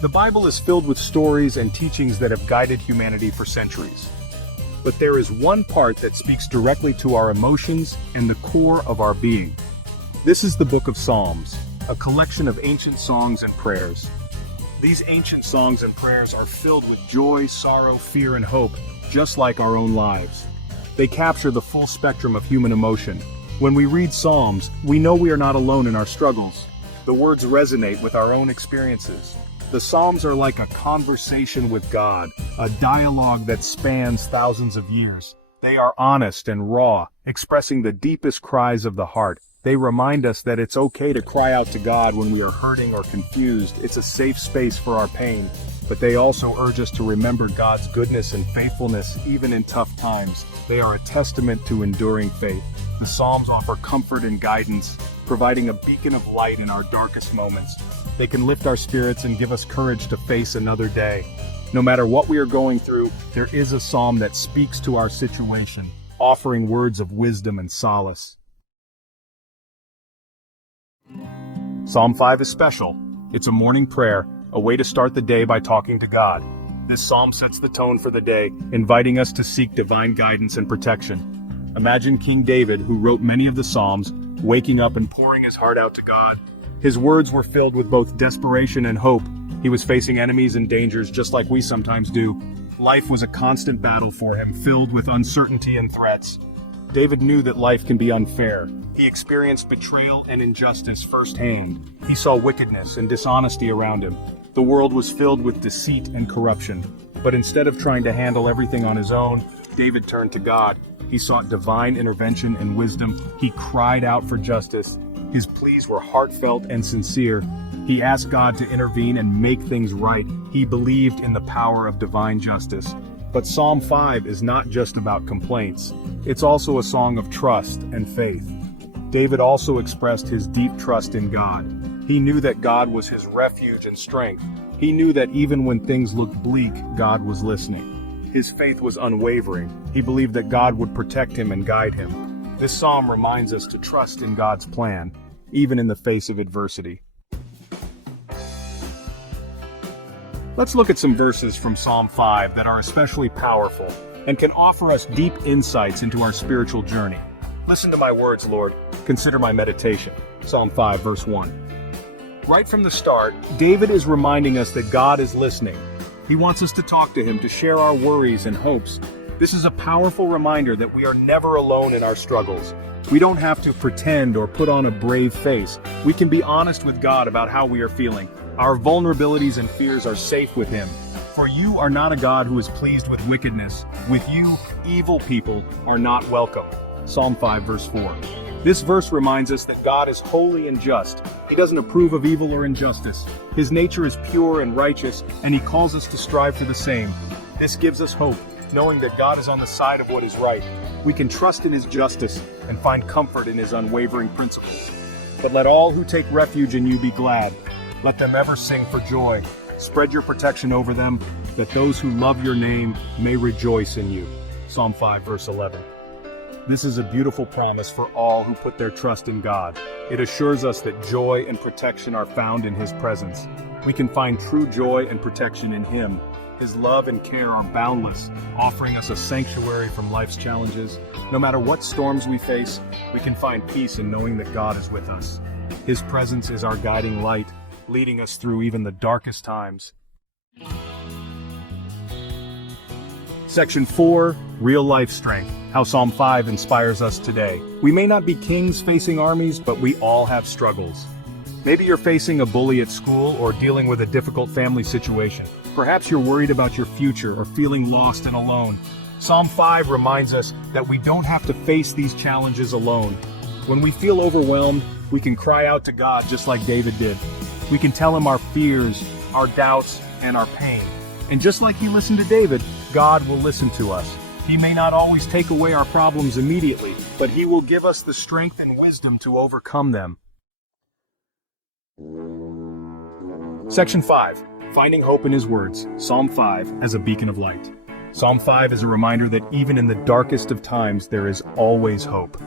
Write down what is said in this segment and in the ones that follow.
The Bible is filled with stories and teachings that have guided humanity for centuries. But there is one part that speaks directly to our emotions and the core of our being. This is the Book of Psalms, a collection of ancient songs and prayers. These ancient songs and prayers are filled with joy, sorrow, fear, and hope, just like our own lives. They capture the full spectrum of human emotion. When we read Psalms, we know we are not alone in our struggles. The words resonate with our own experiences. The Psalms are like a conversation with God, a dialogue that spans thousands of years. They are honest and raw, expressing the deepest cries of the heart. They remind us that it's okay to cry out to God when we are hurting or confused. It's a safe space for our pain. But they also urge us to remember God's goodness and faithfulness even in tough times. They are a testament to enduring faith. The Psalms offer comfort and guidance, providing a beacon of light in our darkest moments. They can lift our spirits and give us courage to face another day. No matter what we are going through, there is a psalm that speaks to our situation, offering words of wisdom and solace. Psalm 5 is special. It's a morning prayer, a way to start the day by talking to God. This psalm sets the tone for the day, inviting us to seek divine guidance and protection. Imagine King David, who wrote many of the Psalms, waking up and pouring his heart out to God. His words were filled with both desperation and hope. He was facing enemies and dangers just like we sometimes do. Life was a constant battle for him, filled with uncertainty and threats. David knew that life can be unfair. He experienced betrayal and injustice firsthand. He saw wickedness and dishonesty around him. The world was filled with deceit and corruption. But instead of trying to handle everything on his own, David turned to God. He sought divine intervention and wisdom. He cried out for justice. His pleas were heartfelt and sincere. He asked God to intervene and make things right. He believed in the power of divine justice. But Psalm 5 is not just about complaints. It's also a song of trust and faith. David also expressed his deep trust in God. He knew that God was his refuge and strength. He knew that even when things looked bleak, God was listening. His faith was unwavering. He believed that God would protect him and guide him. This psalm reminds us to trust in God's plan, even in the face of adversity. Let's look at some verses from Psalm 5 that are especially powerful and can offer us deep insights into our spiritual journey. Listen to my words, Lord. Consider my meditation. Psalm 5, verse 1. Right from the start, David is reminding us that God is listening. He wants us to talk to him, to share our worries and hopes. This is a powerful reminder that we are never alone in our struggles. We don't have to pretend or put on a brave face. We can be honest with God about how we are feeling. Our vulnerabilities and fears are safe with him. For you are not a God who is pleased with wickedness. With you, evil people are not welcome. Psalm 5, verse 4. This verse reminds us that God is holy and just. He doesn't approve of evil or injustice. His nature is pure and righteous, and he calls us to strive for the same. This gives us hope, knowing that God is on the side of what is right. We can trust in his justice and find comfort in his unwavering principles. But let all who take refuge in you be glad. Let them ever sing for joy. Spread your protection over them, that those who love your name may rejoice in you. Psalm 5, verse 11. This is a beautiful promise for all who put their trust in God. It assures us that joy and protection are found in his presence. We can find true joy and protection in him. His love and care are boundless, offering us a sanctuary from life's challenges. No matter what storms we face, we can find peace in knowing that God is with us. His presence is our guiding light, leading us through even the darkest times. Section 4, Real Life Strength, how Psalm 5 inspires us today. We may not be kings facing armies, but we all have struggles. Maybe you're facing a bully at school or dealing with a difficult family situation. Perhaps you're worried about your future or feeling lost and alone. Psalm 5 reminds us that we don't have to face these challenges alone. When we feel overwhelmed, we can cry out to God just like David did. We can tell him our fears, our doubts, and our pain. And just like he listened to David, God will listen to us. He may not always take away our problems immediately, but he will give us the strength and wisdom to overcome them. Section 5. Finding hope in his words. Psalm 5 as a beacon of light. Psalm 5 is a reminder that even in the darkest of times, there is always hope.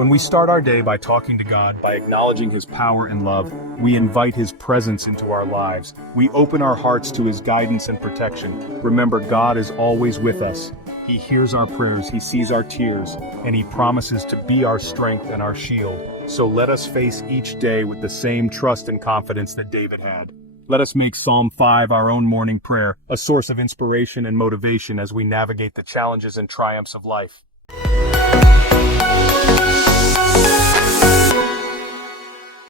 When we start our day by talking to God, by acknowledging His power and love, we invite His presence into our lives. We open our hearts to His guidance and protection. Remember, God is always with us. He hears our prayers, He sees our tears, and He promises to be our strength and our shield. So let us face each day with the same trust and confidence that David had. Let us make Psalm 5 our own morning prayer, a source of inspiration and motivation as we navigate the challenges and triumphs of life.